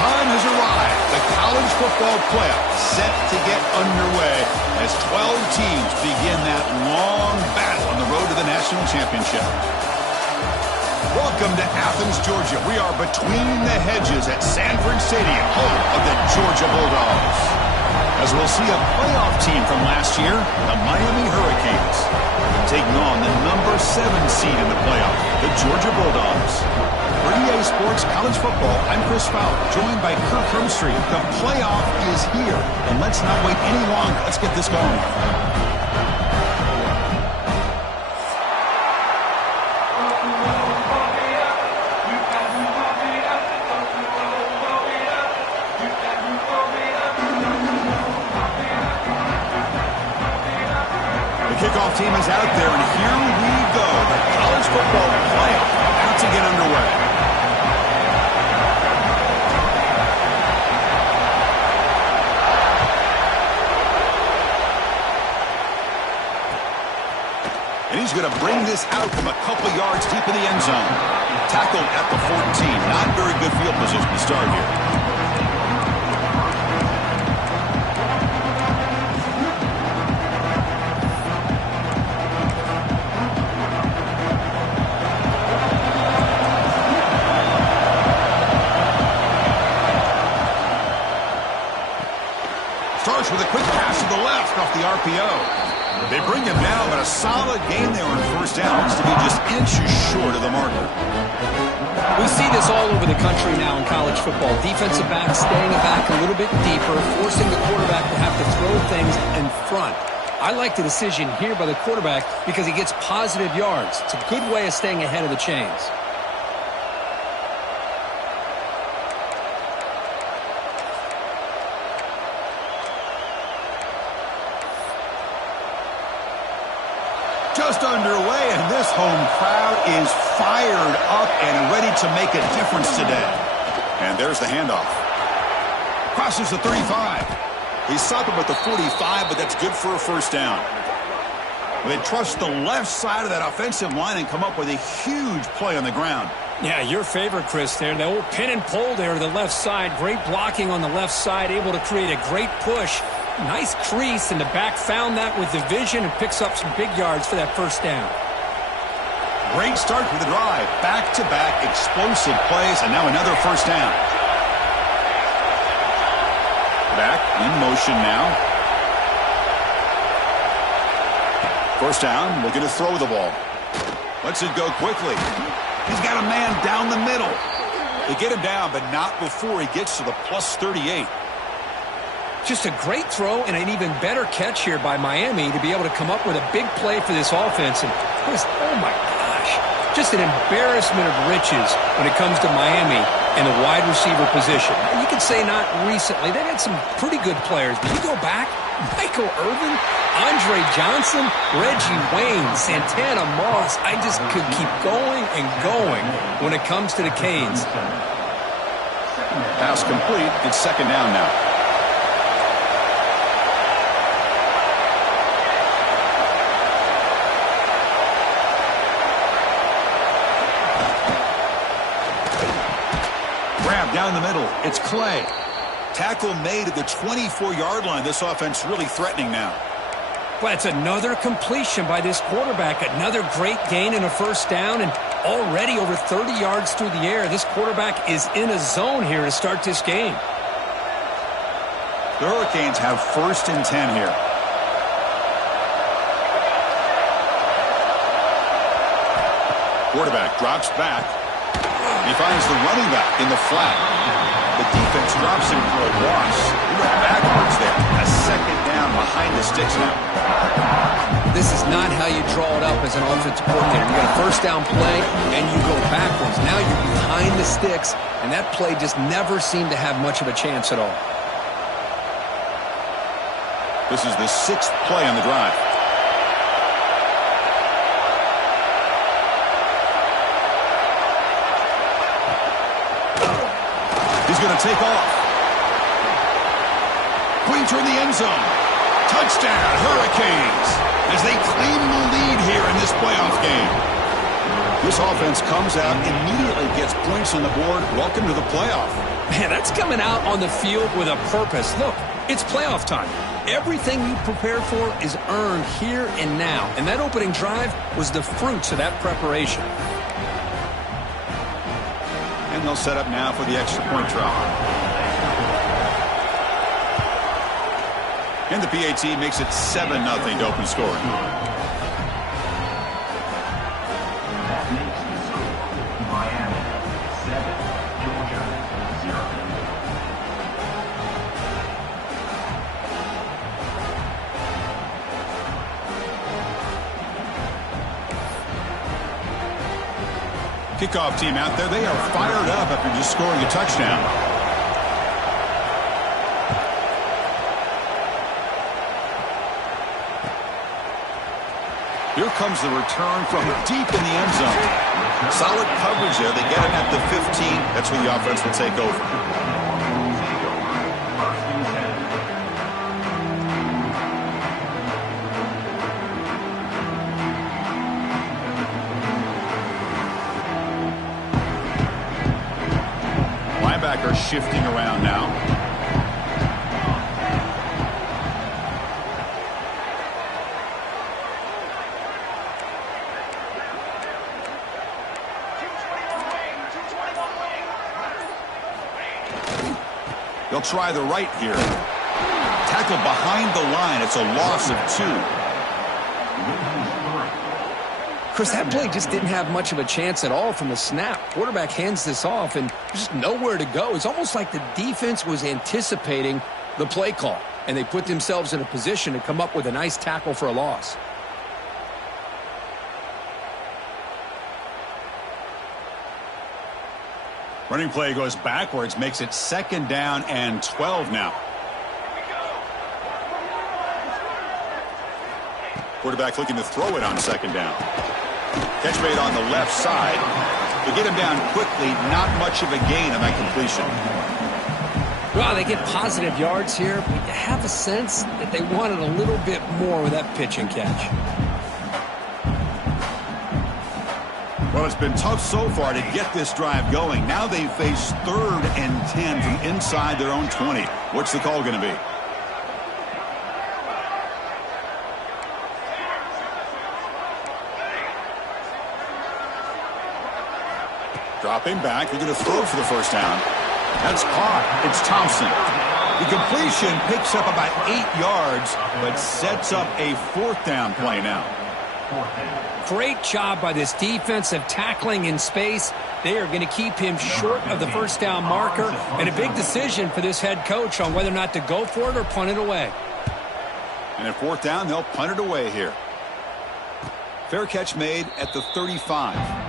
time has arrived. The college football playoff set to get underway as 12 teams begin that long battle on the road to the national championship. Welcome to Athens, Georgia. We are between the hedges at Sanford Stadium, home of the Georgia Bulldogs. As we'll see a playoff team from last year, the Miami Hurricanes, taking on the number 7 seed in the playoff, the Georgia Bulldogs. For EA Sports College Football, I'm Chris Fowler, joined by Kirk Hermstreet. The playoff is here, and let's not wait any longer. Let's get this going. Kickoff team is out there, and here we go. The college football playoff about to get underway. And he's going to bring this out from a couple yards deep in the end zone. Tackled at the 14. Not very good field position to start here. Starts with a quick pass to the left off the RPO. They bring him down, but a solid gain there on first down. Looks to be just inches short of the marker. We see this all over the country now in college football. Defensive backs staying back a little bit deeper, forcing the quarterback to have to throw things in front. I like the decision here by the quarterback because he gets positive yards. It's a good way of staying ahead of the chains. Just underway, and this home crowd is fired up and ready to make a difference today. And there's the handoff. Crosses the 35. He stopped him at the 45, but that's good for a first down. They trust the left side of that offensive line and come up with a huge play on the ground. Yeah, your favorite, Chris, there. The old pin and pull there to the left side. Great blocking on the left side, able to create a great push. Nice crease, and the back found that with the vision and picks up some big yards for that first down. Great start to the drive. Back-to-back explosive plays, and now another first down. Back in motion now. First down, looking to throw the ball. Lets it go quickly. He's got a man down the middle. They get him down, but not before he gets to the plus 38. Just a great throw and an even better catch here by Miami to be able to come up with a big play for this offense. And oh my gosh, just an embarrassment of riches when it comes to Miami and the wide receiver position. You could say not recently. They've had some pretty good players, but you go back, Michael Irvin, Andre Johnson, Reggie Wayne, Santana Moss. I just could keep going and going when it comes to the Canes. Pass complete. It's second down now. Down the middle, it's Clay. Tackle made at the 24-yard line. This offense really threatening now. Well, it's another completion by this quarterback. Another great gain in a first down, and already over 30 yards through the air. This quarterback is in a zone here to start this game. The Hurricanes have first and 10 here. Quarterback drops back. He finds the running back in the flat. The defense drops him for a loss. He went backwards there. A second down behind the sticks now. This is not how you draw it up as an offensive coordinator. You got a first down play, and you go backwards. Now you're behind the sticks, and that play just never seemed to have much of a chance at all. This is the 6th play on the drive. He's going to take off. Pointer in the end zone. Touchdown, Hurricanes, as they claim the lead here in this playoff game. This offense comes out, immediately gets points on the board. Welcome to the playoff. Man, that's coming out on the field with a purpose. Look, it's playoff time. Everything you prepare for is earned here and now. And that opening drive was the fruits of that preparation. And they'll set up now for the extra point try. And the PAT makes it 7-0 to open scoring. Kickoff team out there, they are fired up after just scoring a touchdown. Here comes the return from deep in the end zone. Solid coverage there. They get him at the 15. That's where the offense will take over. Linebacker shifting around now. They'll try the right here. Tackle behind the line. It's a loss of 2. Chris, that play just didn't have much of a chance at all from the snap. Quarterback hands this off, and there's just nowhere to go. It's almost like the defense was anticipating the play call, and they put themselves in a position to come up with a nice tackle for a loss. Running play goes backwards, makes it 2nd down and 12 now. Quarterback looking to throw it on 2nd down. Catch made on the left side. To get him down quickly, not much of a gain on that completion. Well, they get positive yards here, but you have a sense that they wanted a little bit more with that pitch and catch. Well, it's been tough so far to get this drive going. Now they face 3rd and 10 from inside their own 20. What's the call going to be? Dropping back, they're going to throw for the 1st down. That's caught. It's Thompson. The completion picks up about 8 yards, but sets up a 4th down play now. Great job by this defensive tackling in space. They are going to keep him short of the 1st down marker, and a big decision for this head coach on whether or not to go for it or punt it away. And at 4th down, they'll punt it away here. Fair catch made at the 35.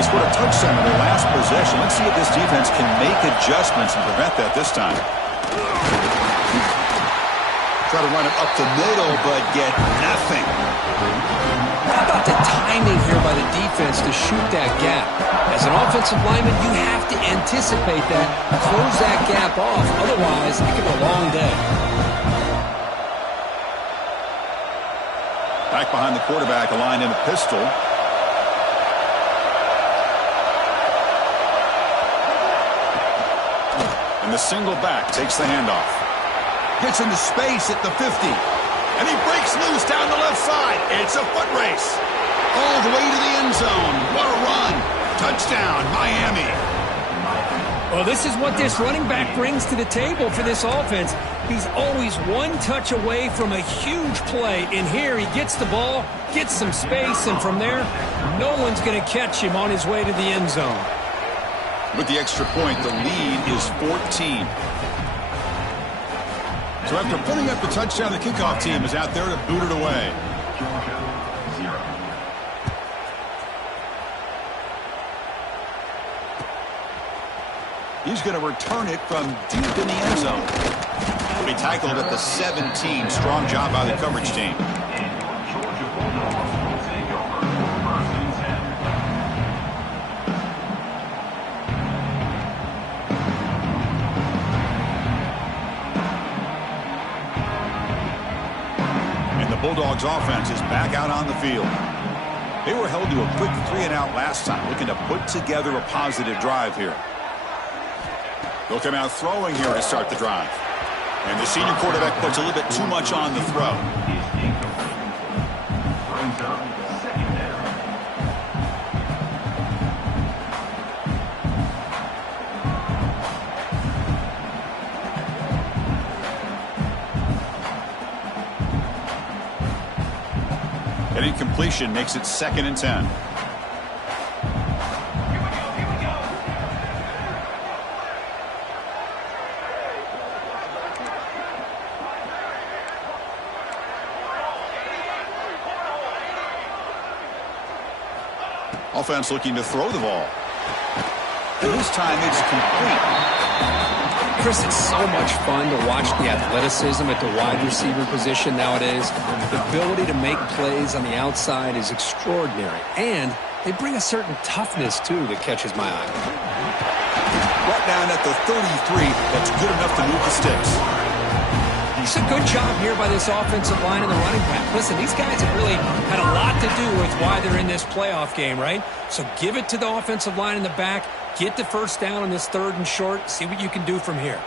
They scored a touchdown in their last possession. Let's see if this defense can make adjustments and prevent that this time. Try to run it up the middle, but get nothing. How about the timing here by the defense to shoot that gap? As an offensive lineman, you have to anticipate that, close that gap off. Otherwise, it could be a long day. Back behind the quarterback, aligned in a pistol. And the single back takes the handoff. Gets into space at the 50. And he breaks loose down the left side. It's a foot race. All the way to the end zone. What a run. Touchdown, Miami. Well, this is what this running back brings to the table for this offense. He's always one touch away from a huge play. And here he gets the ball, gets some space, and from there, no one's going to catch him on his way to the end zone. With the extra point, the lead is 14. So after putting up the touchdown, the kickoff team is out there to boot it away. He's going to return it from deep in the end zone. be tackled at the 17. Strong job by the coverage team. And the Bulldogs offense is back out on the field. They were held to a quick 3-and-out last time, looking to put together a positive drive here. They'll come out throwing here to start the drive. And the senior quarterback puts a little bit too much on the throw. An incompletion makes it 2nd and 10. Offense looking to throw the ball. And this time it's complete. Chris, it's so much fun to watch the athleticism at the wide receiver position nowadays. The ability to make plays on the outside is extraordinary. And they bring a certain toughness, too, that catches my eye. Brought down at the 33. That's good enough to move the sticks. It's a good job here by this offensive line and the running back. Listen, these guys have really had a lot to do with why they're in this playoff game, right? So give it to the offensive line in the back. Get the first down on this 3rd and short. See what you can do from here.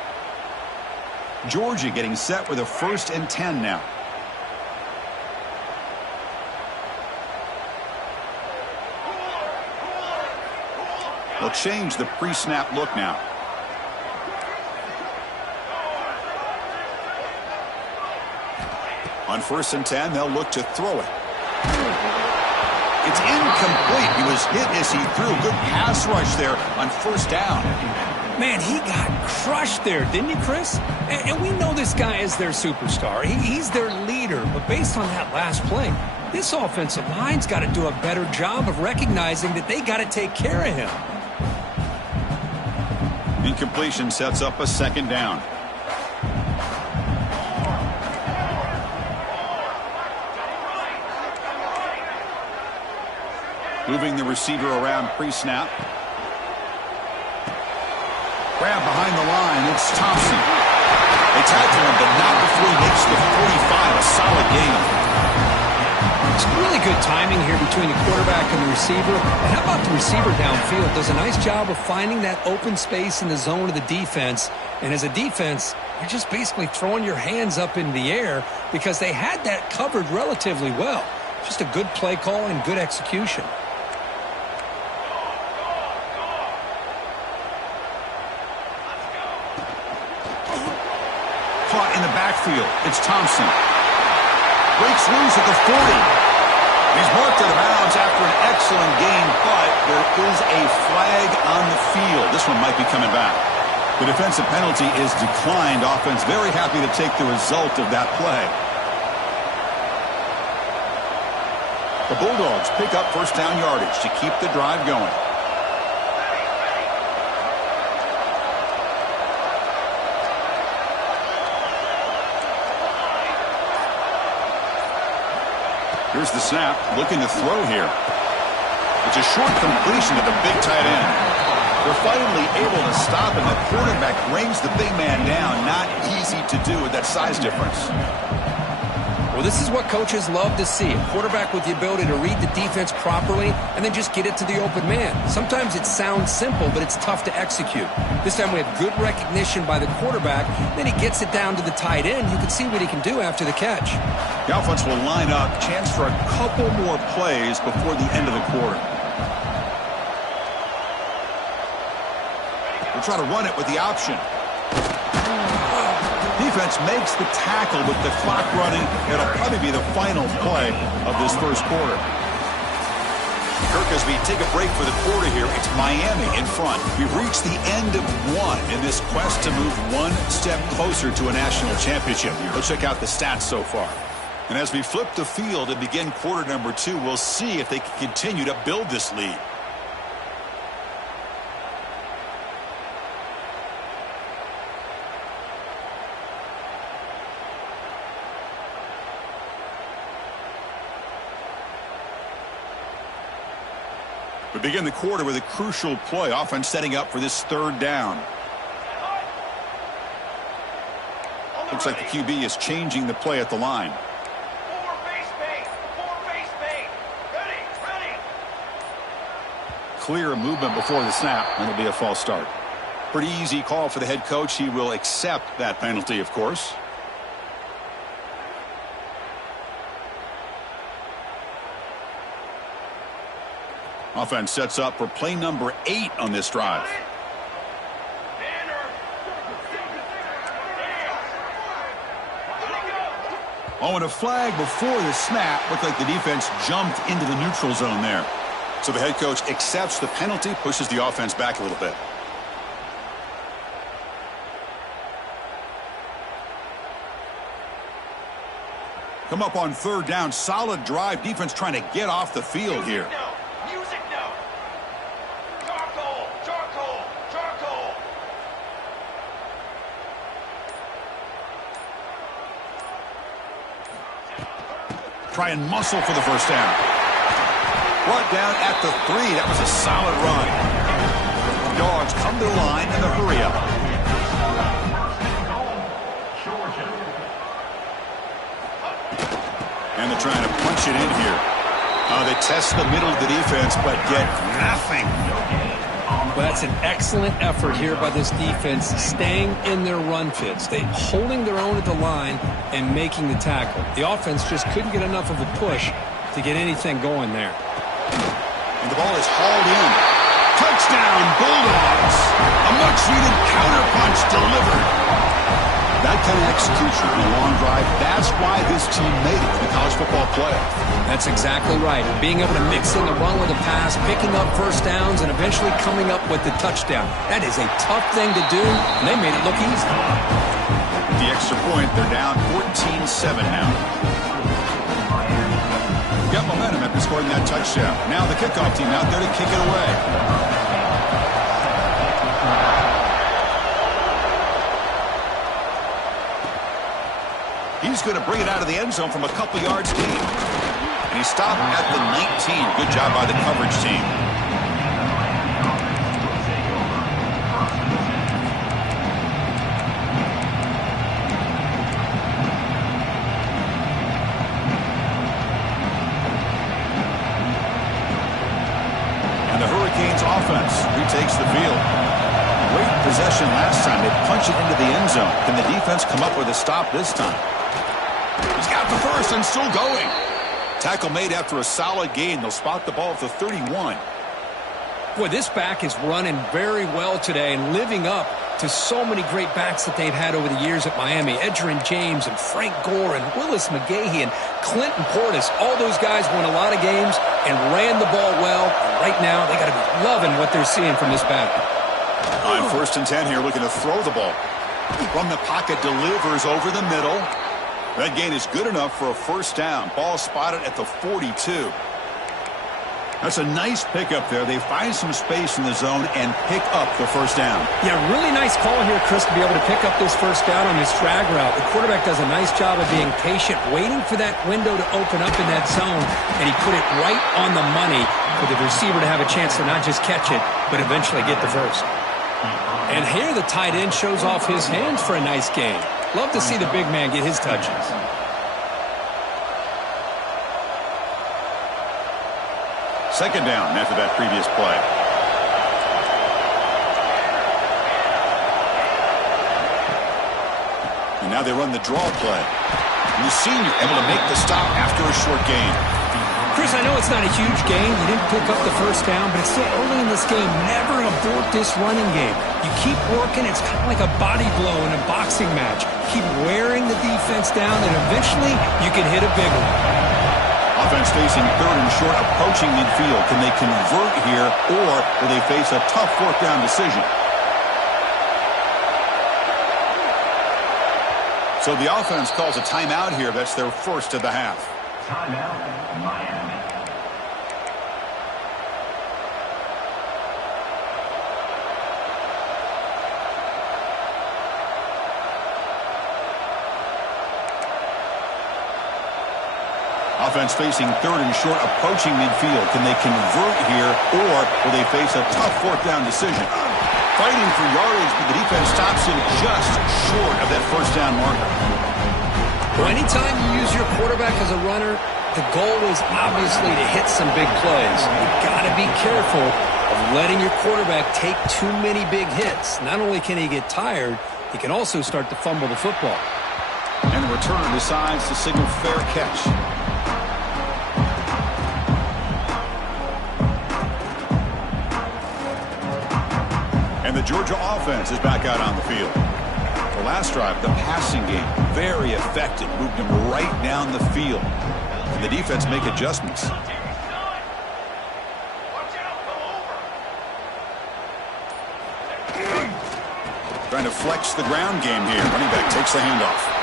Georgia getting set with a 1st and 10 now. They'll change the pre-snap look now. On 1st and 10, they'll look to throw it. It's incomplete. He was hit as he threw. Good pass rush there on 1st down. Man, he got crushed there, didn't he, Chris? And we know this guy is their superstar. He's their leader. But based on that last play, this offensive line's got to do a better job of recognizing that they got to take care of him. Incompletion sets up a 2nd down. Moving the receiver around pre-snap. Grab behind the line. It's Thompson. They tackle him, but not before he makes the 45. A solid gain. It's really good timing here between the quarterback and the receiver. And how about the receiver downfield? Does a nice job of finding that open space in the zone of the defense. And as a defense, you're just basically throwing your hands up in the air because they had that covered relatively well. Just a good play call and good execution. Caught in the backfield. It's Thompson. Breaks loose at the 40. He's marked out of bounds after an excellent game, but there is a flag on the field. This one might be coming back. The defensive penalty is declined. Offense very happy to take the result of that play. The Bulldogs pick up 1st down yardage to keep the drive going. Here's the snap, looking to throw here. It's a short completion to the big tight end. They're finally able to stop, and the quarterback brings the big man down. Not easy to do with that size difference. Well, this is what coaches love to see. A quarterback with the ability to read the defense properly and then just get it to the open man. Sometimes it sounds simple, but it's tough to execute. This time we have good recognition by the quarterback. Then he gets it down to the tight end. You can see what he can do after the catch. The offense will line up. Chance for a couple more plays before the end of the quarter. We'll try to run it with the option. Defense makes the tackle with the clock running. It'll probably be the final play of this 1st quarter. Kirk, as we take a break for the quarter here, it's Miami in front. We've reached the end of one in this quest to move one step closer to a national championship. Let's check out the stats so far. And as we flip the field and begin quarter number 2, we'll see if they can continue to build this lead. We begin the quarter with a crucial play. Offense setting up for this third down. Looks like the QB is changing the play at the line. Clear movement before the snap, and it'll be a false start. Pretty easy call for the head coach. He will accept that penalty, of course. Offense sets up for play number 8 on this drive. Oh, and a flag before the snap. Looked like the defense jumped into the neutral zone there. So the head coach accepts the penalty, pushes the offense back a little bit. Come up on third down. Solid drive. Defense trying to get off the field here. Try and muscle for the first down. Brought down at the 3. That was a solid run. Dogs come to the line in the hurry up. And they're trying to punch it in here. They test the middle of the defense, but get nothing. Well, that's an excellent effort here by this defense, staying in their run fits. They holding their own at the line and making the tackle. The offense just couldn't get enough of a push to get anything going there. And the ball is hauled in. Touchdown, Bulldogs. A much-needed counterpunch delivered. That kind of execution on a long drive, that's why this team made it to the college football playoff. That's exactly right. Being able to mix in the run with the pass, picking up first downs, and eventually coming up with the touchdown. That is a tough thing to do, and they made it look easy. The extra point, they're down 14-7 now. Got momentum after scoring that touchdown. Now the kickoff team out there to kick it away. He's going to bring it out of the end zone from a couple yards deep. And he stopped at the 19. Good job by the coverage team. And the Hurricanes offense retakes the field. Great possession last time. They punch it into the end zone. Can the defense come up with a stop this time? He's got the first and still going. Tackle made after a solid gain. They'll spot the ball at the 31. Boy, this back is running very well today and living up to so many great backs that they've had over the years at Miami. Edgerrin James and Frank Gore and Willis McGahee and Clinton Portis. All those guys won a lot of games and ran the ball well. And right now, they got to be loving what they're seeing from this back. On 1st and 10 here, looking to throw the ball. From the pocket, delivers over the middle. That gain is good enough for a first down. Ball spotted at the 42. That's a nice pickup there. They find some space in the zone and pick up the first down. Yeah, really nice call here, Chris, to be able to pick up this first down on this drag route. The quarterback does a nice job of being patient, waiting for that window to open up in that zone, and he put it right on the money for the receiver to have a chance to not just catch it, but eventually get the first. And here the tight end shows off his hands for a nice gain. Love to see the big man get his touches. Second down after that previous play. And now they run the draw play. And the senior able to make the stop after a short gain. Chris, I know it's not a huge gain. You didn't pick up the first down, but it's still early in this game. Never abort this running game. You keep working. It's kind of like a body blow in a boxing match. Keep wearing the defense down, and eventually you can hit a big one. Offense facing third and short, approaching midfield. Can they convert here, or will they face a tough fourth down decision? So the offense calls a timeout here. That's their first of the half. Timeout, Miami. Offense facing third and short, approaching midfield. Can they convert here, or will they face a tough fourth down decision? Fighting for yardage, but the defense stops him just short of that first down marker. Well, anytime you use your quarterback as a runner, the goal is obviously to hit some big plays. You've got to be careful of letting your quarterback take too many big hits. Not only can he get tired, he can also start to fumble the football. And the returner decides to signal fair catch. And the Georgia offense is back out on the field. The last drive, the passing game, very effective. Moved him right down the field. And the defense make adjustments. Trying to flex the ground game here. Running back takes the handoff.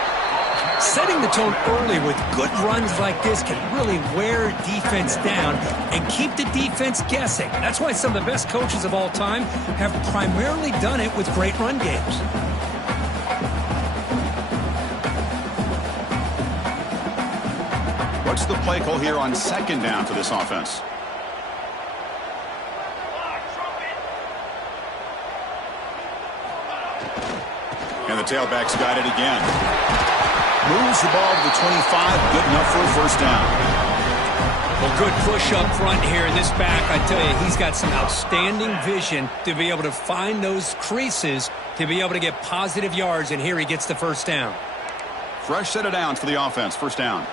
Setting the tone early with good runs like this can really wear defense down and keep the defense guessing. That's why some of the best coaches of all time have primarily done it with great run games. What's the play call here on second down for this offense? And the tailback's got it again. Moves the ball to the 25. Good enough for a first down. Well, good push up front here in this back. I tell you, he's got some outstanding vision to be able to find those creases to be able to get positive yards, and here he gets the first down. Fresh set of downs for the offense. First down.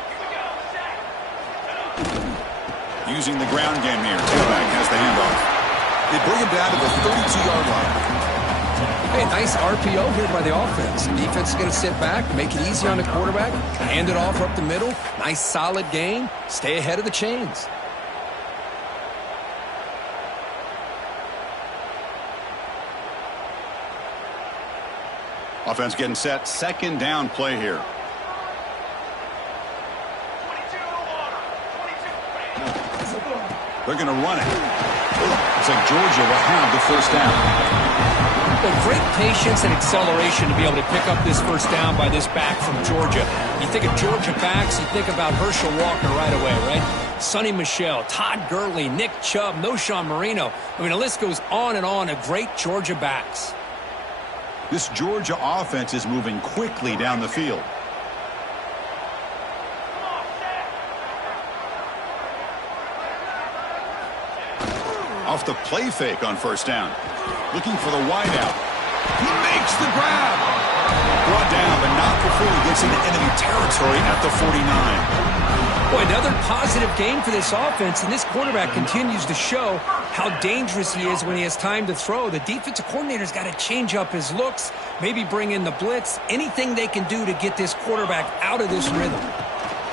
Using the ground game here. Tailback has the handoff. They bring him down to the 32-yard line. Hey, nice RPO here by the offense. The defense is going to sit back, make it easy on the quarterback, hand it off up the middle. Nice solid gain. Stay ahead of the chains. Offense getting set. Second down play here. They're going to run it. Looks like Georgia will have the first down. Well, great patience and acceleration to be able to pick up this first down by this back from Georgia. You think of Georgia backs, you think about Herschel Walker right away, right? Sonny Michel, Todd Gurley, Nick Chubb, Noshawn Marino. I mean, the list goes on and on of great Georgia backs. This Georgia offense is moving quickly down the field. Off the play fake on first down. Looking for the wideout. He makes the grab. Brought down, but not before he gets into enemy territory at the 49. Boy, another positive game for this offense, and this quarterback continues to show how dangerous he is when he has time to throw. The defensive coordinator's got to change up his looks, maybe bring in the blitz, anything they can do to get this quarterback out of this rhythm.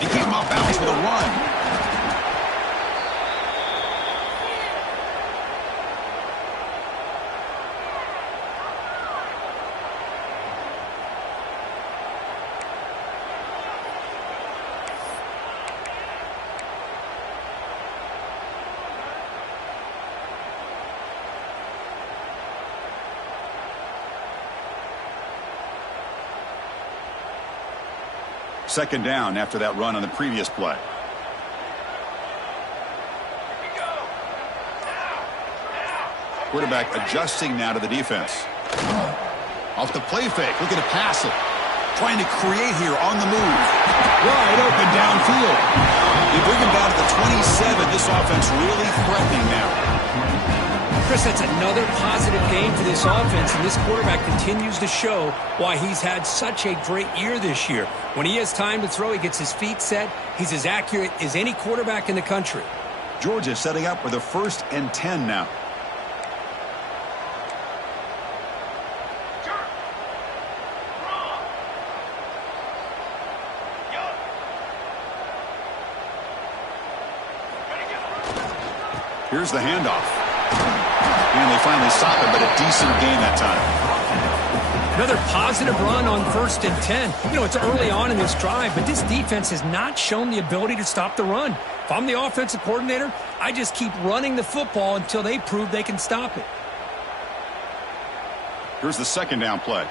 He came off balance with a run. Second down after that run on the previous play. Quarterback adjusting now to the defense. Off the play fake, looking to pass it. Trying to create here on the move. Wide open downfield. They bring him down to the 27. This offense really threatening now. Chris, that's another positive game for this offense, and this quarterback continues to show why he's had such a great year this year. When he has time to throw, he gets his feet set. He's as accurate as any quarterback in the country. Georgia setting up with a 1st and 10 now. Here's the handoff. And they finally stop it, but a decent gain that time. Another positive run on 1st and 10. You know, it's early on in this drive, but this defense has not shown the ability to stop the run. If I'm the offensive coordinator, I just keep running the football until they prove they can stop it. Here's the second down play.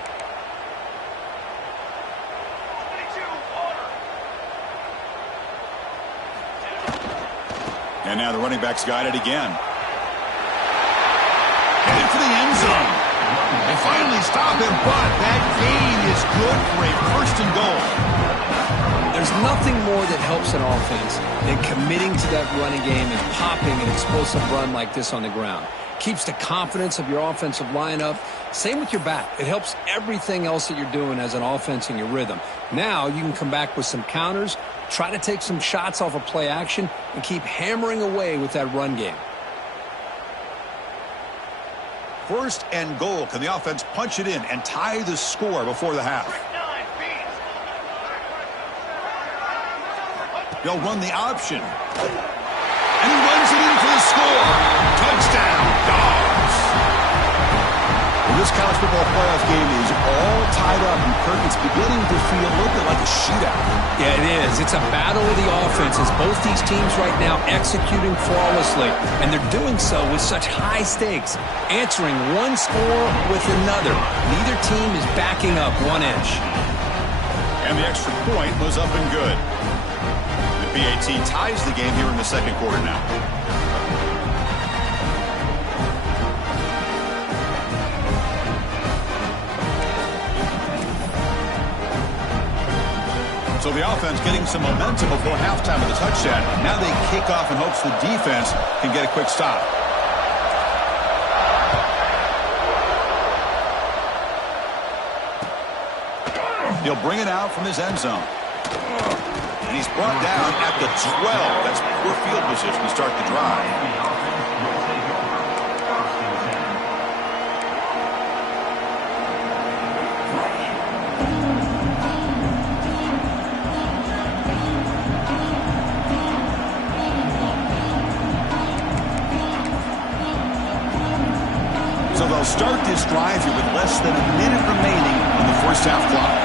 And now the running back's got it again. Headed for the end zone. They finally stop him, but that gain is good for a first and goal. There's nothing more that helps an offense than committing to that running game and popping an explosive run like this on the ground. Keeps the confidence of your offensive line up. Same with your back. It helps everything else that you're doing as an offense in your rhythm. Now you can come back with some counters, try to take some shots off of play action, and keep hammering away with that run game. First and goal. Can the offense punch it in and tie the score before the half? They'll run the option. And he runs it in for the score. Touchdown, Dogs. Well, this college football playoff game is all tied up, and Kirk, it's beginning to feel a little bit like a shootout. Yeah, it is. It's a battle of the offenses. Both these teams right now executing flawlessly, and they're doing so with such high stakes, answering one score with another. Neither team is backing up 1 inch. And the extra point was up and good. The PAT ties the game here in the second quarter now. So the offense getting some momentum before halftime with a touchdown. Now they kick off in hopes the defense can get a quick stop. He'll bring it out from his end zone. And he's brought down at the 12. That's poor field position to start the drive. So they'll start this drive here with less than a minute remaining on the first half clock.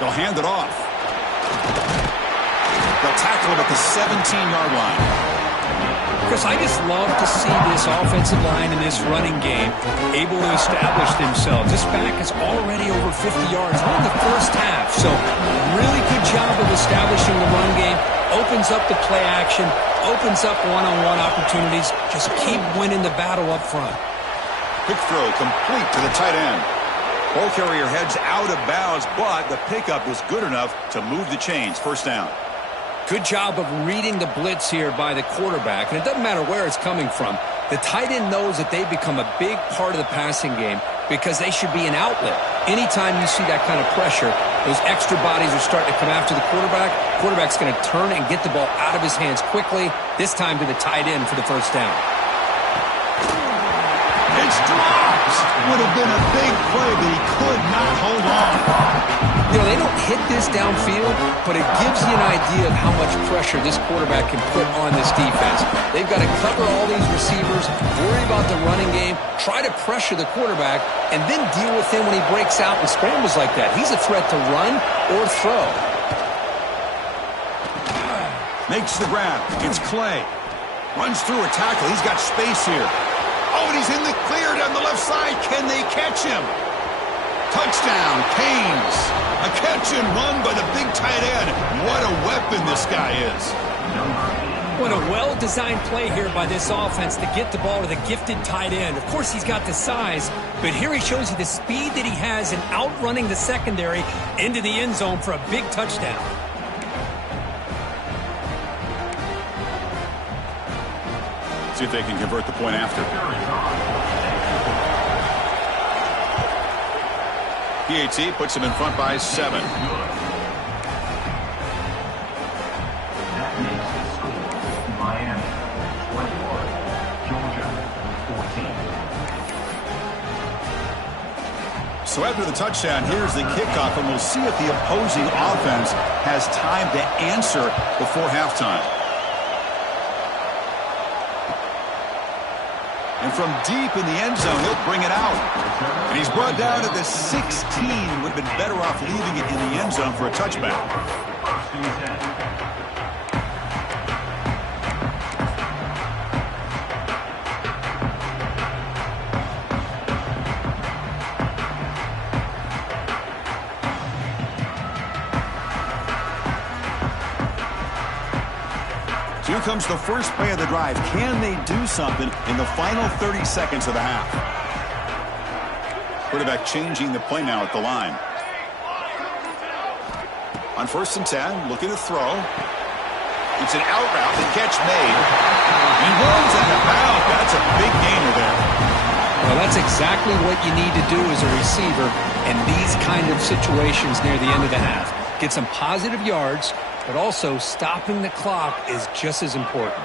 They'll hand it off. They'll tackle him at the 17-yard line. Chris, I just love to see this offensive line and this running game able to establish themselves. This back is already over 50 yards in the first half. So really good job of establishing the run game. Opens up the play action. Opens up one-on-one opportunities. Just keep winning the battle up front. Quick throw complete to the tight end. Ball carrier heads out of bounds, but the pickup is good enough to move the chains. First down. Good job of reading the blitz here by the quarterback, and it doesn't matter where it's coming from. The tight end knows that they've become a big part of the passing game because they should be an outlet. Anytime you see that kind of pressure, those extra bodies are starting to come after the quarterback. Quarterback's going to turn and get the ball out of his hands quickly, this time to the tight end for the first down. It's dropped. Would have been a big play, but he could not hold on. You know, they don't hit this downfield, but it gives you an idea of how much pressure this quarterback can put on this defense. They've got to cover all these receivers, worry about the running game, try to pressure the quarterback, and then deal with him when he breaks out and scrambles like that. He's a threat to run or throw. Makes the grab. It's Clay. Runs through a tackle. He's got space here. Oh, and he's in the clear down the left side. Can they catch him? Touchdown, Canes. A catch and run by the big tight end. What a weapon this guy is. What a well-designed play here by this offense to get the ball to the gifted tight end. Of course, he's got the size, but here he shows you the speed that he has in outrunning the secondary into the end zone for a big touchdown. See if they can convert the point after. PAT puts him in front by 7. That makes the score Miami 21, Georgia 14. So after the touchdown, here's the kickoff, and we'll see if the opposing offense has time to answer before halftime. And from deep in the end zone, he'll bring it out. And he's brought down at the 16. Would have been better off leaving it in the end zone for a touchback. First and 10. So here comes the first play of the drive. Can they do something in the final 30 seconds of the half? Quarterback changing the play now at the line. On 1st and 10, looking to throw. It's an out route, the catch made. He runs out of bounds. That's a big gainer there. Well, that's exactly what you need to do as a receiver in these kind of situations near the end of the half. Get some positive yards, but also stopping the clock is just as important.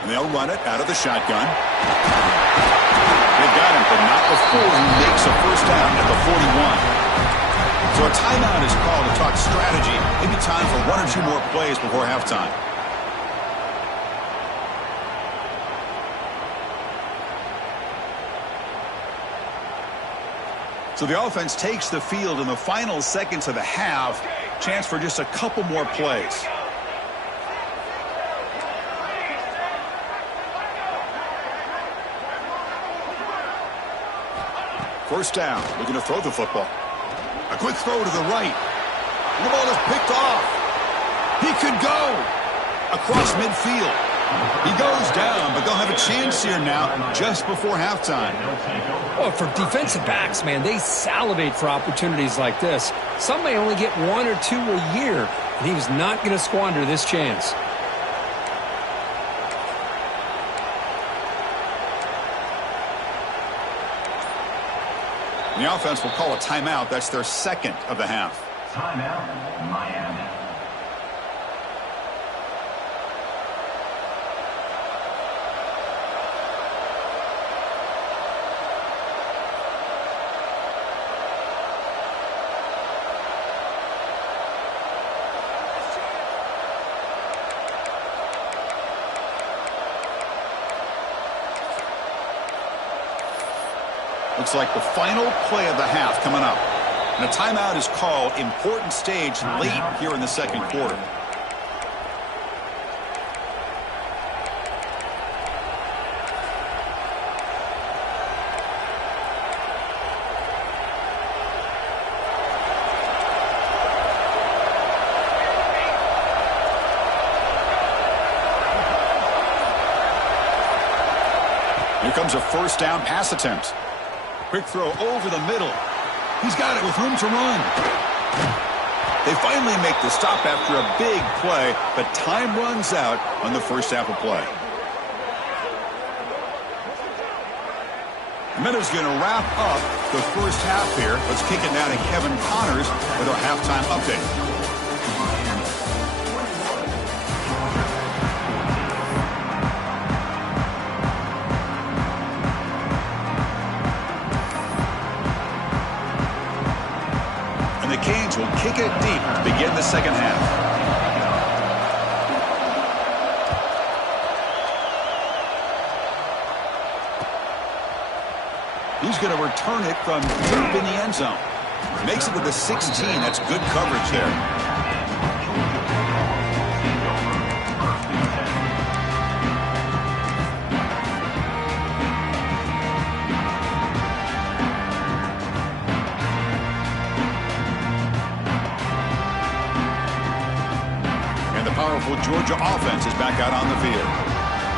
And they'll run it out of the shotgun. They've got him, but not before he makes a first down at the 41. So a timeout is called to talk strategy. Maybe time for 1 or 2 more plays before halftime. So the offense takes the field in the final seconds of the half. Chance for just a couple more plays. First down, looking to throw the football. A quick throw to the right. And the ball is picked off. He could go across midfield. He goes down, but they'll have a chance here now just before halftime. Oh, for defensive backs, man, they salivate for opportunities like this. Some may only get 1 or 2 a year, and he was not going to squander this chance. The offense will call a timeout. That's their second of the half. Timeout, Miami. Looks like the final play of the half coming up. And a timeout is called. Important stage late here in the second quarter. Here comes a first down pass attempt. Quick throw over the middle. He's got it with room to run. They finally make the stop after a big play, but time runs out on the first half of play. The Meadows going to wrap up the first half here. Let's kick it now to Kevin Connors with our halftime update. Canes will kick it deep to begin the second half. He's going to return it from deep in the end zone. Makes it to the 16. That's good coverage there. Powerful Georgia offense is back out on the field.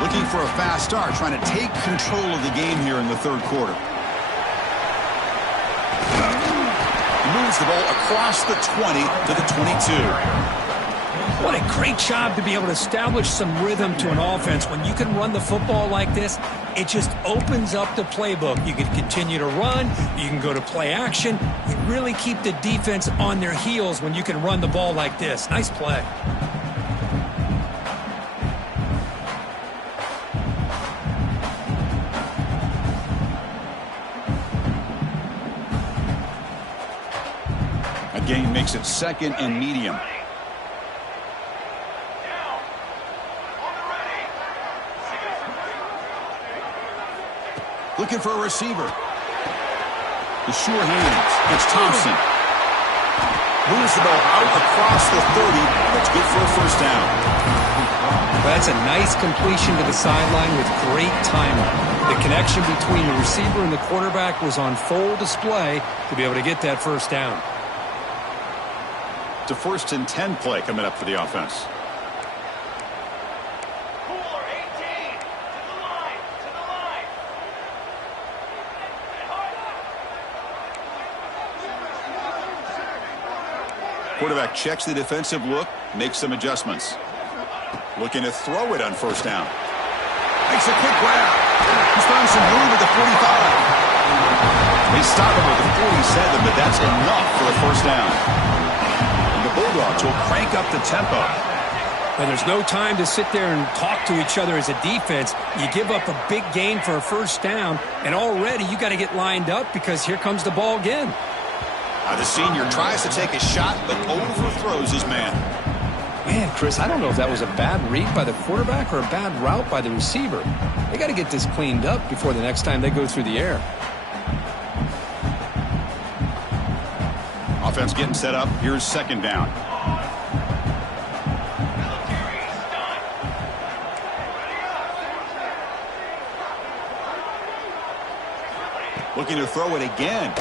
Looking for a fast start, trying to take control of the game here in the third quarter. Moves the ball across the 20 to the 22. What a great job to be able to establish some rhythm to an offense. When you can run the football like this, it just opens up the playbook. You can continue to run. You can go to play action. You really keep the defense on their heels when you can run the ball like this. Nice play. Gain makes it second and medium. Looking for a receiver. The sure hands. It's Thompson. Moves the ball out across the 30. That's good for a first down. That's a nice completion to the sideline with great timing. The connection between the receiver and the quarterback was on full display to be able to get that first down. It's a 1st and 10 play coming up for the offense. Quarterback checks the defensive look, makes some adjustments. Looking to throw it on 1st down. Makes a quick grab. He's throwing some room at the 45. They stop him at the 47, but that's enough for a 1st down. And the Bulldogs will crank up the tempo. And there's no time to sit there and talk to each other as a defense. You give up a big gain for a 1st down, and already you got to get lined up because here comes the ball again. The senior tries to take a shot, but overthrows his man. Man, Chris, I don't know if that was a bad read by the quarterback or a bad route by the receiver. They got to get this cleaned up before the next time they go through the air. Offense getting set up. Here's 2nd down. Looking to throw it again.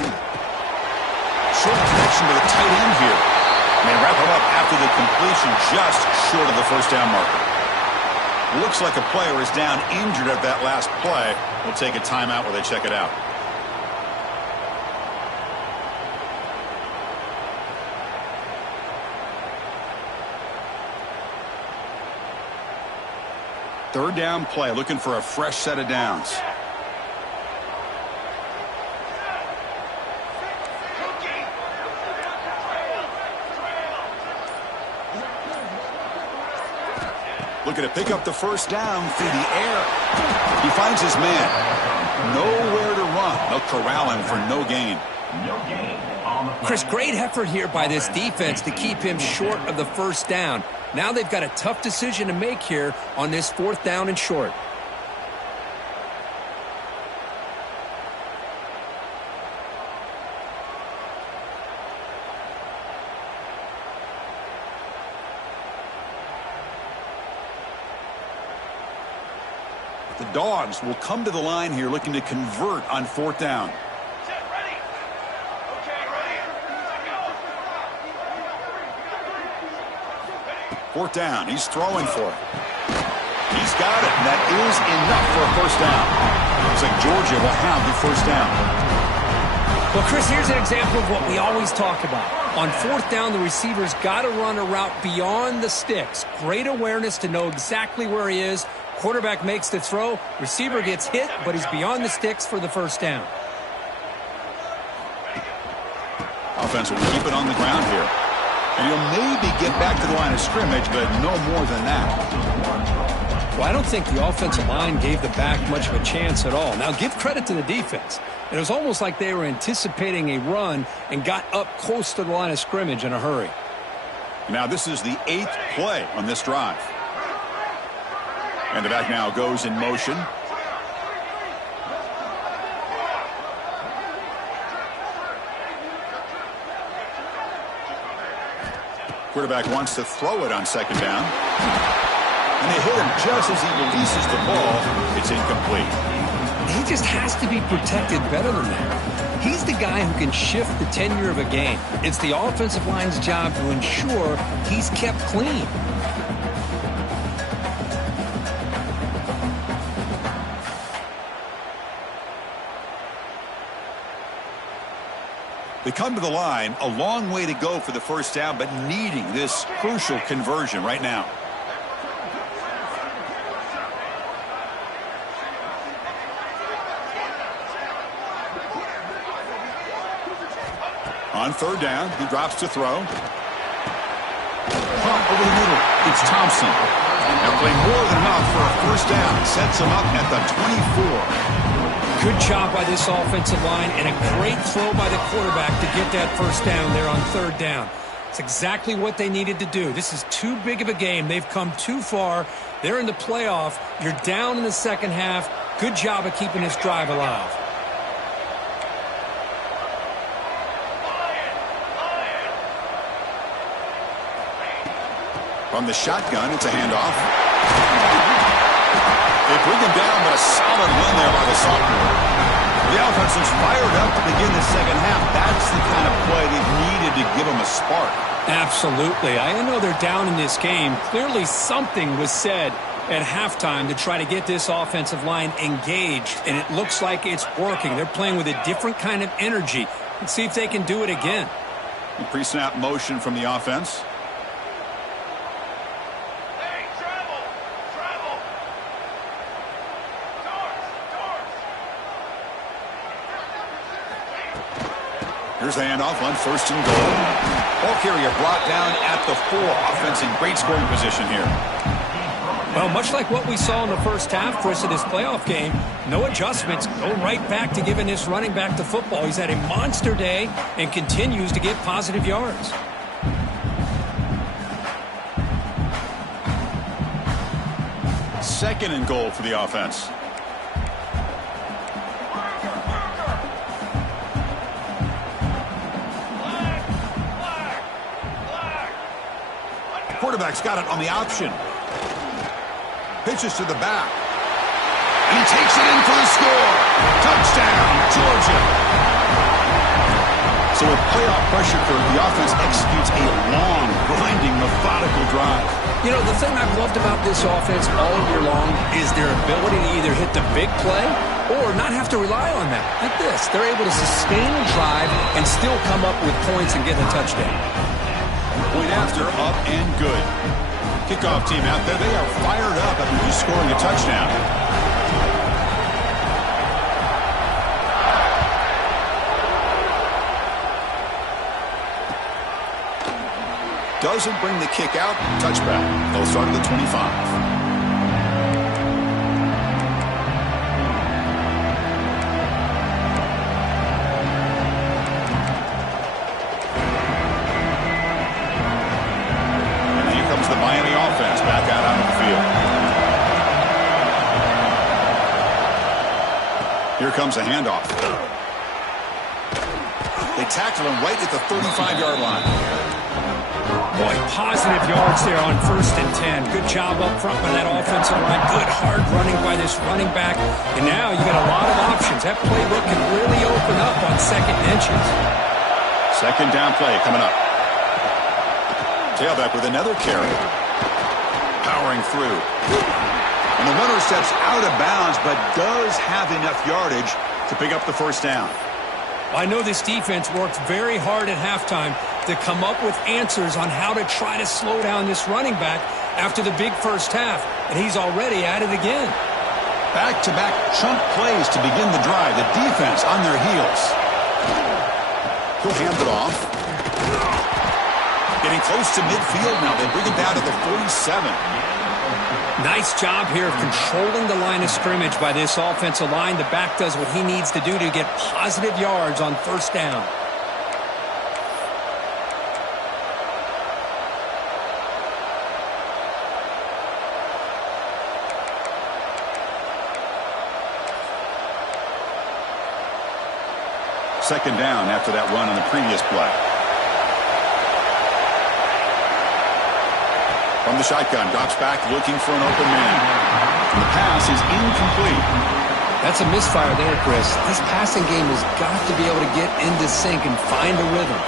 Short connection to the tight end here. And they wrap him up after the completion just short of the 1st down marker. Looks like a player is down injured at that last play. We'll take a timeout while they check it out. Third down play, looking for a fresh set of downs. Looking to pick up the 1st down through the air. He finds his man. Nowhere to run. They'll corral him for no gain. Chris, great effort here by this defense to keep him short of the 1st down. Now they've got a tough decision to make here on this 4th down and short. The Dogs will come to the line here looking to convert on 4th down. Fourth down. He's throwing for it. He's got it. And that is enough for a 1st down. Looks like Georgia will have the 1st down. Well, Chris, here's an example of what we always talk about. On 4th down, the receiver's got to run a route beyond the sticks. Great awareness to know exactly where he is. Quarterback makes the throw. Receiver gets hit, but he's beyond the sticks for the 1st down. Offense will keep it on the ground here. And he'll maybe get back to the line of scrimmage, but no more than that. Well, I don't think the offensive line gave the back much of a chance at all. Now, give credit to the defense. It was almost like they were anticipating a run and got up close to the line of scrimmage in a hurry. Now, this is the 8th play on this drive. And the back now goes in motion. Quarterback wants to throw it on 2nd down. And they hit him just as he releases the ball. It's incomplete. He just has to be protected better than that. He's the guy who can shift the tenure of a game. It's the offensive line's job to ensure he's kept clean. They come to the line, a long way to go for the 1st down, but needing this crucial conversion right now. On 3rd down, he drops to throw. Pump over the middle. It's Thompson. Now play more than enough for a 1st down. Sets him up at the 24. Good job by this offensive line and a great throw by the quarterback to get that 1st down there on 3rd down. It's exactly what they needed to do. This is too big of a game. They've come too far. They're in the playoff. You're down in the 2nd half. Good job of keeping this drive alive. From the shotgun, it's a handoff. They bring him down, but a solid run there by the sophomore. The offense is fired up to begin the 2nd half. That's the kind of play they've needed to give him a spark. Absolutely. I know they're down in this game. Clearly something was said at halftime to try to get this offensive line engaged, and it looks like it's working. They're playing with a different kind of energy. Let's see if they can do it again. Pre-snap motion from the offense. Hey, travel! Travel! Here's the handoff on 1st and goal. Ball carrier brought down at the 4. Offense in great scoring position here. Well, much like what we saw in the first half, Chris, of this playoff game, no adjustments. Go right back to giving this running back the football. He's had a monster day and continues to get positive yards. Second and goal for the offense. Quarterback's got it on the option. Pitches to the back. He takes it in for the score. Touchdown, Georgia. So with playoff pressure curve, the offense executes a long, grinding, methodical drive. You know, the thing I've loved about this offense all year long is their ability to either hit the big play or not have to rely on that. Like this, they're able to sustain a drive and still come up with points and get a touchdown. Point after, up and good. Kickoff team out there, they are fired up after just scoring a touchdown. Doesn't bring the kick out. Touchback. They'll start at the 25. The Miami offense back out on the field. Here comes a handoff. They tackle him right at the 35-yard line. Boy, positive yards there on 1st and 10. Good job up front by that offensive line. Good hard running by this running back. And now you got a lot of options. That playbook can really open up on 2nd and inches. Second down play coming up. Tailback with another carry. Powering through. And the runner steps out of bounds, but does have enough yardage to pick up the 1st down. I know this defense worked very hard at halftime to come up with answers on how to try to slow down this running back after the big first half, and he's already at it again. Back-to-back chunk plays to begin the drive. The defense on their heels. He'll hand it off. Getting close to midfield now. They bring it down to the 47. Nice job here of controlling the line of scrimmage by this offensive line. The back does what he needs to do to get positive yards on 1st down. Second down after that run on the previous play. From the shotgun, drops back looking for an open man. And the pass is incomplete. That's a misfire there, Chris. This passing game has got to be able to get into sync and find a rhythm.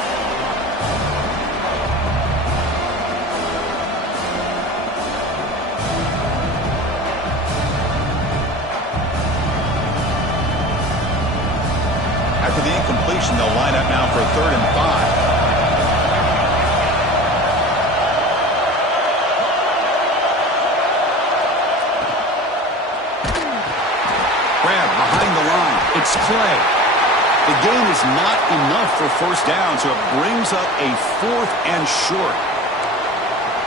After the incompletion, they'll line up now for 3rd and 5. It's Clay. The gain is not enough for 1st down, so it brings up a 4th and short.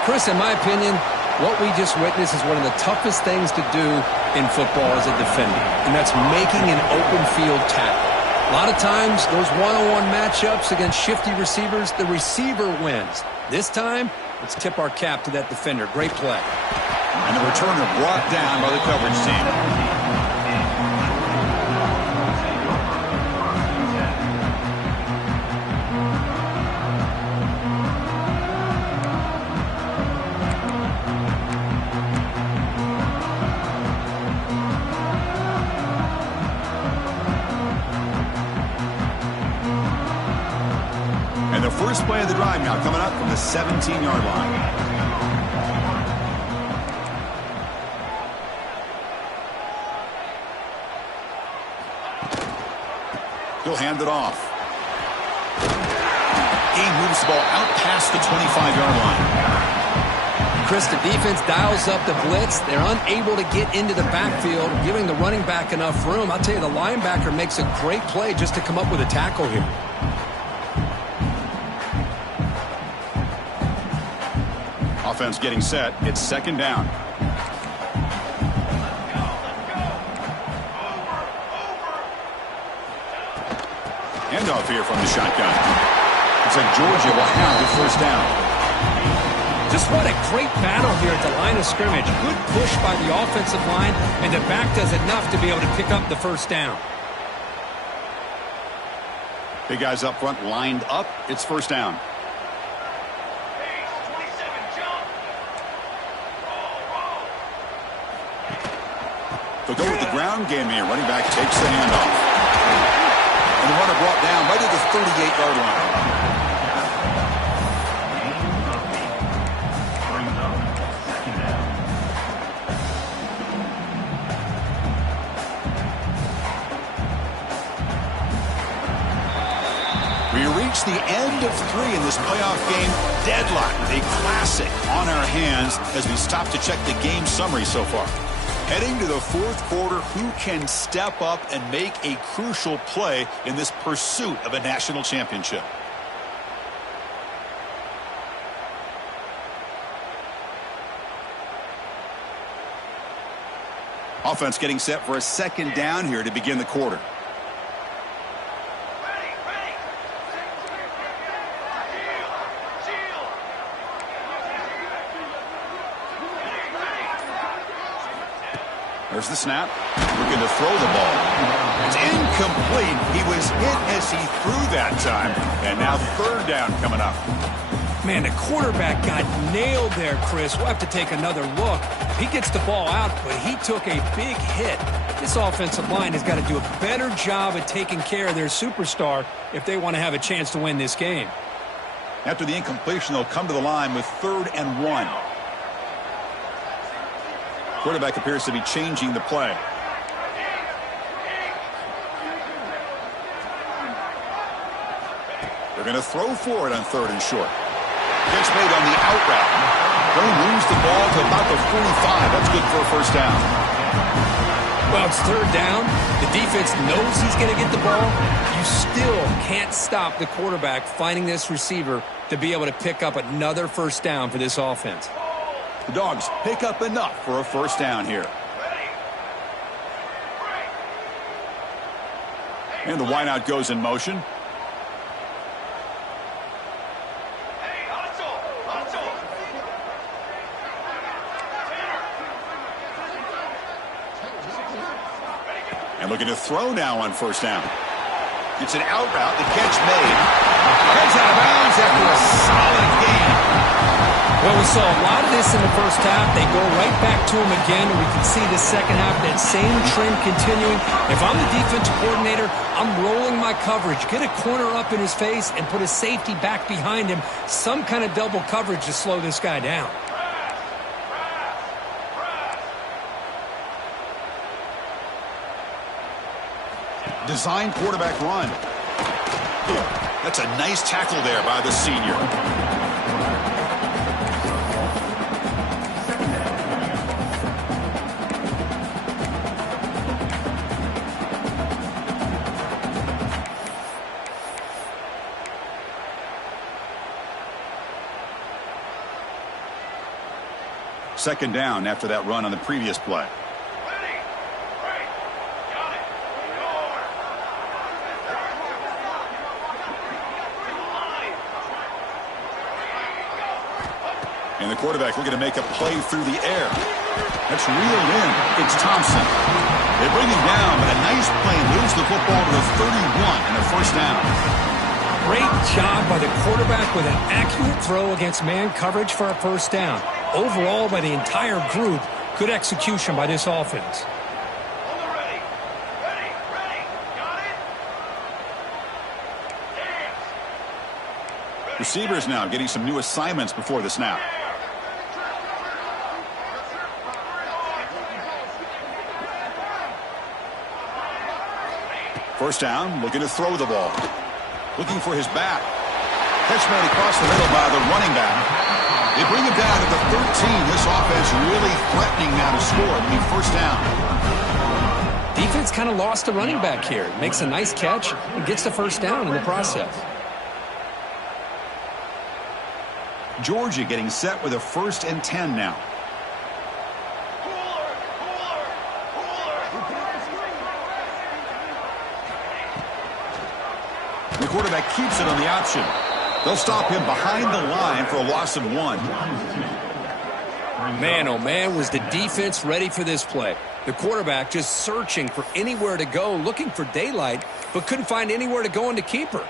Chris, in my opinion, what we just witnessed is one of the toughest things to do in football as a defender, and that's making an open field tackle. A lot of times, those one-on-one matchups against shifty receivers, the receiver wins. This time, let's tip our cap to that defender. Great play. And the returner brought down by the coverage team. And the first play of the drive now coming up from the 17-yard line. He'll hand it off. He moves the ball out past the 25-yard line. Chris, the defense dials up the blitz. They're unable to get into the backfield, giving the running back enough room. I'll tell you, the linebacker makes a great play just to come up with a tackle here. Offense getting set. It's second down. Handoff here from the shotgun. Looks like Georgia will have the first down. Just what a great battle here at the line of scrimmage. Good push by the offensive line, and the back does enough to be able to pick up the first down. Big guys up front lined up. It's first down. They'll go with the ground game here. Running back takes the handoff. And the runner brought down right at the 38-yard line. We reach the end of 3 in this playoff game. Deadlock, a classic on our hands as we stop to check the game summary so far. Heading to the fourth quarter, who can step up and make a crucial play in this pursuit of a national championship? Offense getting set for a second down here to begin the quarter. There's the snap. Looking to throw the ball. It's incomplete. He was hit as he threw that time. And now third down coming up. Man, the quarterback got nailed there, Chris. We'll have to take another look. He gets the ball out, but he took a big hit. This offensive line has got to do a better job at taking care of their superstar if they want to have a chance to win this game. After the incompletion, they'll come to the line with 3rd and 1. Quarterback appears to be changing the play. They're going to throw for it on 3rd and short. Catch made on the out route. They lose the ball to about the 45. That's good for a first down. Well, it's 3rd down. The defense knows he's going to get the ball. You still can't stop the quarterback finding this receiver to be able to pick up another first down for this offense. The Dogs pick up enough for a first down here. And the wideout goes in motion. And looking to throw now on first down. It's an out route. The catch made. Heads out of bounds after a solid game. Well, we saw a lot of this in the first half. They go right back to him again, and we can see the second half, that same trend continuing. If I'm the defensive coordinator, I'm rolling my coverage. Get a corner up in his face and put a safety back behind him. Some kind of double coverage to slow this guy down. Design quarterback run. That's a nice tackle there by the senior. Second down after that run on the previous play. And the quarterback looking to make a play through the air. That's reeled in. It's Thompson. They bring him down, but a nice play moves the football to the 31 and a first down. Great job by the quarterback with an accurate throw against man coverage for a first down. Overall, by the entire group, good execution by this offense. Receivers now getting some new assignments before the snap. First down, looking to throw the ball. Looking for his back. Catch made across the middle by the running back. They bring him down at the 13. This offense really threatening now to score. It'll be first down. Defense kind of lost a running back here. Makes a nice catch and gets the first down in the process. Georgia getting set with a 1st and 10 now. The quarterback keeps it on the option. They'll stop him behind the line for a loss of 1. Man, oh man, was the defense ready for this play. The quarterback just searching for anywhere to go, looking for daylight, but couldn't find anywhere to go into keeper.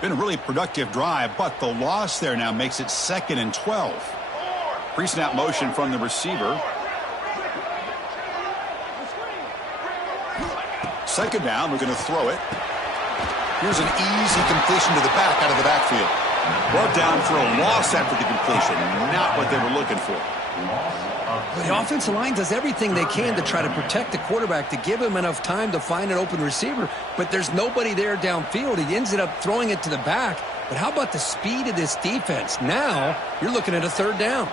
Been a really productive drive, but the loss there now makes it 2nd and 12. Pre-snap motion from the receiver. 2nd down, we're going to throw it. Here's an easy completion to the back out of the backfield. Brought down for a loss after the completion. Not what they were looking for. The offensive line does everything they can to try to protect the quarterback, to give him enough time to find an open receiver, but there's nobody there downfield. He ends up throwing it to the back. But how about the speed of this defense? Now you're looking at a 3rd down.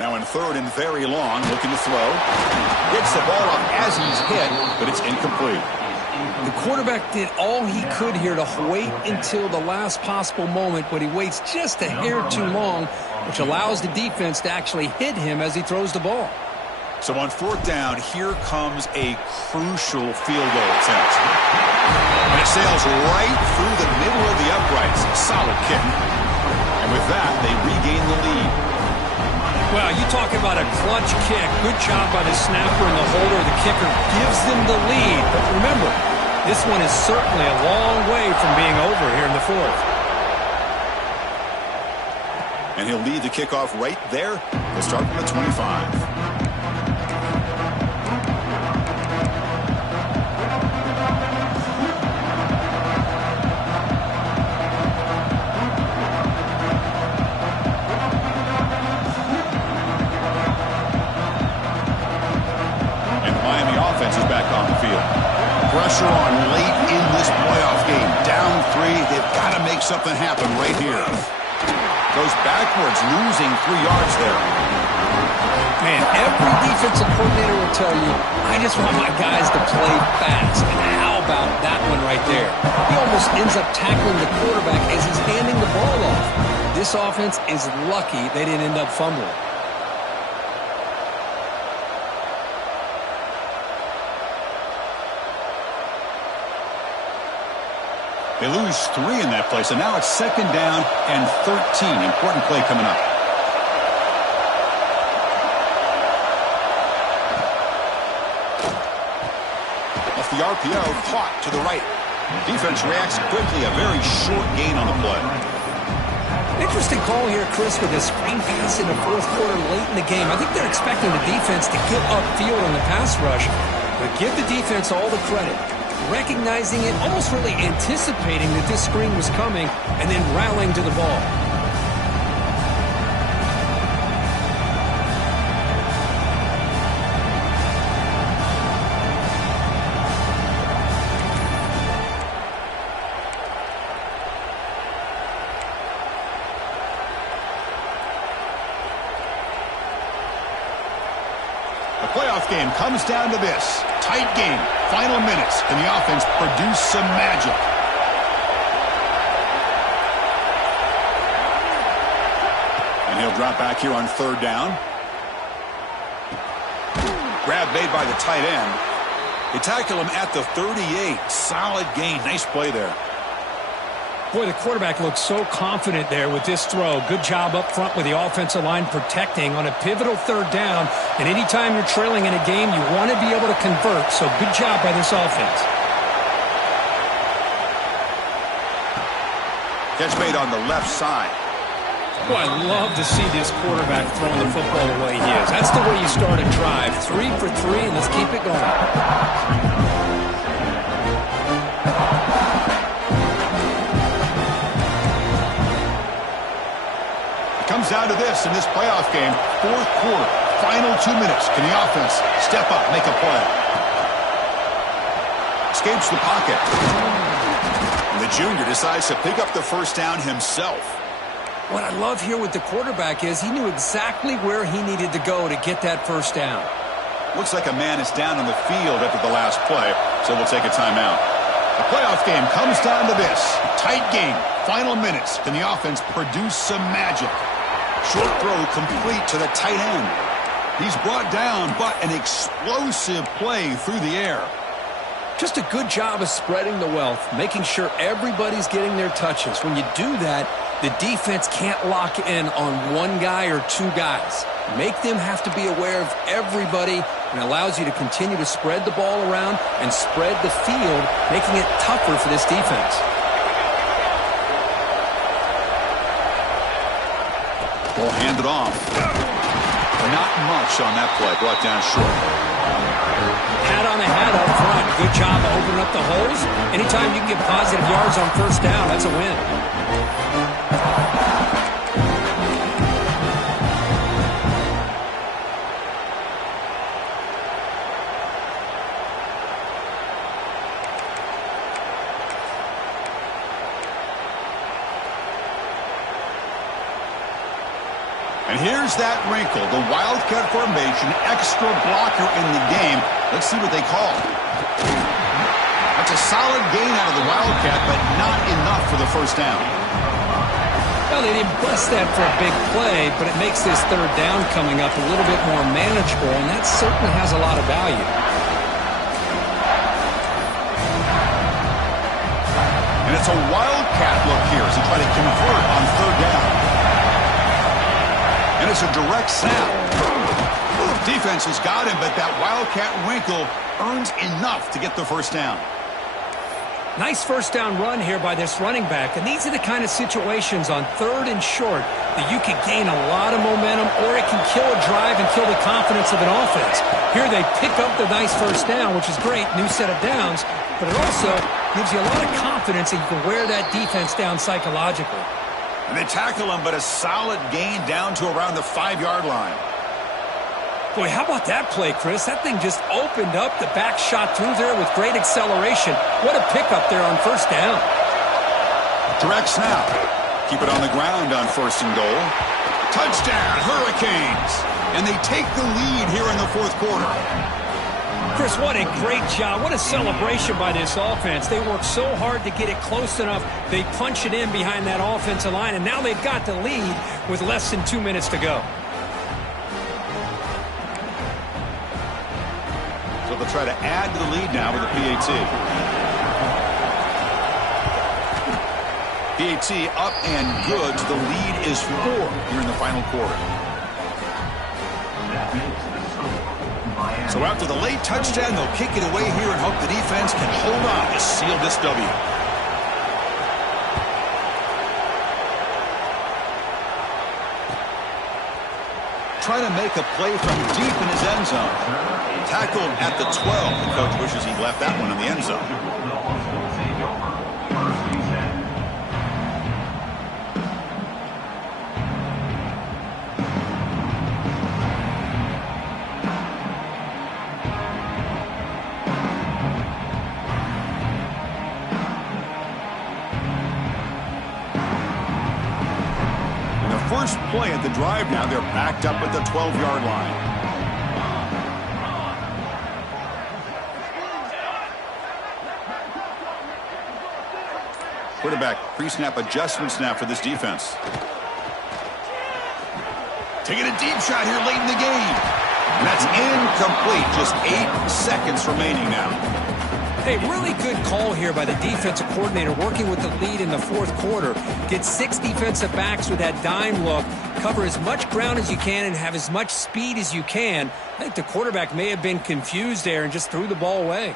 Now in 3rd and very long, looking to throw. Gets the ball up as he's hit, but it's incomplete. The quarterback did all he could here to wait until the last possible moment, but he waits just a hair too long, which allows the defense to actually hit him as he throws the ball. So on 4th down, here comes a crucial field goal attempt. And it sails right through the middle of the uprights. Solid kick. And with that, they regain the lead. Well, you talk about a clutch kick. Good job by the snapper and the holder. The kicker gives them the lead. But remember, this one is certainly a long way from being over here in the 4th. And he'll lead the kickoff right there. He'll start from the 25. Pressure on late in this playoff game. Down 3. They've got to make something happen right here. Goes backwards, losing 3 yards there. Man, every defensive coordinator will tell you, I just want my guys to play fast. And how about that one right there? He almost ends up tackling the quarterback as he's handing the ball off. This offense is lucky they didn't end up fumbling. They lose 3 in that play, so now it's 2nd down and 13. Important play coming up. Off the RPO, caught to the right. Defense reacts quickly, a very short gain on the play. Interesting call here, Chris, with a screen pass in the 4th quarter late in the game. I think they're expecting the defense to get upfield on the pass rush, but give the defense all the credit. Recognizing it, almost really anticipating that this screen was coming, and then rallying to the ball. The playoff game comes down to this. Tight game. Final minutes. Can the offense produce some magic? And he'll drop back here on 3rd down. Grab made by the tight end. They tackle him at the 38. Solid gain. Nice play there. Boy, the quarterback looks so confident there with this throw. Good job up front with the offensive line protecting on a pivotal third down. And anytime you're trailing in a game, you want to be able to convert. So good job by this offense. Catch made on the left side. Boy, I love to see this quarterback throwing the football the way he is. That's the way you start a drive. 3 for 3, and let's keep it going. Comes down to this in this playoff game. Fourth quarter, final 2 minutes. Can the offense step up, make a play? Escapes the pocket. And the junior decides to pick up the first down himself. What I love here with the quarterback is he knew exactly where he needed to go to get that first down. Looks like a man is down on the field after the last play, so we'll take a timeout. The playoff game comes down to this. Tight game, final minutes. Can the offense produce some magic? Short throw complete to the tight end. He's brought down, but an explosive play through the air. Just a good job of spreading the wealth, making sure everybody's getting their touches. When you do that, the defense can't lock in on one guy or two guys. Make them have to be aware of everybody, and allows you to continue to spread the ball around and spread the field, making it tougher for this defense. Ball handed off. Not much on that play. Brought down short. Hat on the hat up front. Good job of opening up the holes. Anytime you can get positive yards on first down, that's a win. And here's that wrinkle, the Wildcat formation, extra blocker in the game. Let's see what they call. That's a solid gain out of the Wildcat, but not enough for the first down. Well, they didn't bust that for a big play, but it makes this third down coming up a little bit more manageable, and that certainly has a lot of value. And it's a Wildcat look here as they try to convert on third down. And it's a direct snap. Defense has got him, but that Wildcat wrinkle earns enough to get the first down. Nice first down run here by this running back, and these are the kind of situations on third and short that you can gain a lot of momentum, or it can kill a drive and kill the confidence of an offense. Here they pick up the nice first down, which is great, new set of downs, but it also gives you a lot of confidence that you can wear that defense down psychologically. And they tackle him, but a solid gain down to around the 5-yard line. Boy, how about that play, Chris? That thing just opened up. The back shot through there with great acceleration. What a pickup there on first down. Direct snap. Keep it on the ground on first and goal. Touchdown, Hurricanes. And they take the lead here in the fourth quarter. Chris, what a great job. What a celebration by this offense. They work so hard to get it close enough. They punch it in behind that offensive line, and now they've got the lead with less than 2 minutes to go. So they'll try to add to the lead now with a PAT. PAT up and good. The lead is 4 here in the final quarter. So after the late touchdown, they'll kick it away here and hope the defense can hold on to seal this W. Trying to make a play from deep in his end zone. Tackled at the 12. The coach wishes he left that one in the end zone. First play at the drive now. They're backed up at the 12-yard line. Quarterback pre-snap adjustment snap for this defense. Taking a deep shot here late in the game. And that's incomplete. Just 8 seconds remaining now. Hey, really good call here by the defensive coordinator working with the lead in the fourth quarter. Get 6 defensive backs with that dime look. Cover as much ground as you can and have as much speed as you can. I think the quarterback may have been confused there and just threw the ball away.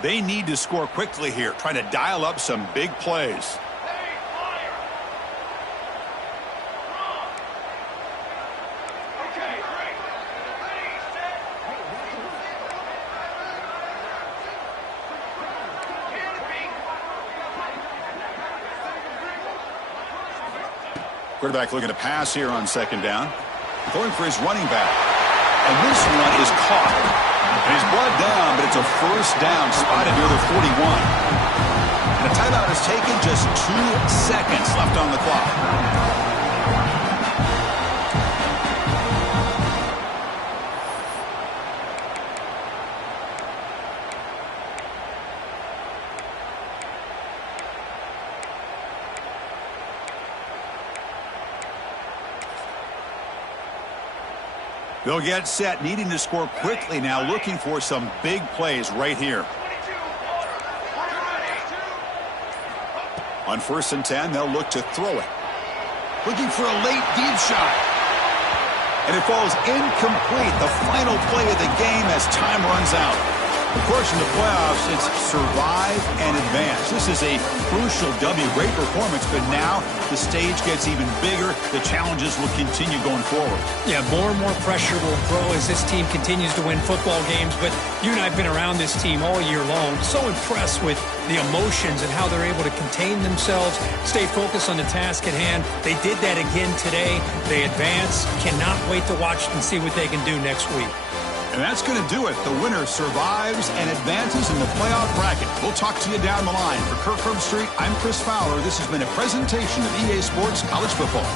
They need to score quickly here, trying to dial up some big plays. Quarterback looking to pass here on second down. Going for his running back. And this one is caught. And he's brought down, but it's a first down, spotted near the 41. And the timeout is taken, just 2 seconds left on the clock. They'll get set, needing to score quickly now, looking for some big plays right here. On 1st and 10, they'll look to throw it. Looking for a late deep shot. And it falls incomplete, the final play of the game as time runs out. Of course, in the playoffs, it's survive and advance. This is a crucial W. Great performance, but now the stage gets even bigger. The challenges will continue going forward. Yeah, more and more pressure will grow as this team continues to win football games. But you and I have been around this team all year long. So impressed with the emotions and how they're able to contain themselves, stay focused on the task at hand. They did that again today. They advance. Cannot wait to watch and see what they can do next week. And that's going to do it. The winner survives and advances in the playoff bracket. We'll talk to you down the line. For Kirk Herbstreit, I'm Chris Fowler. This has been a presentation of EA Sports College Football.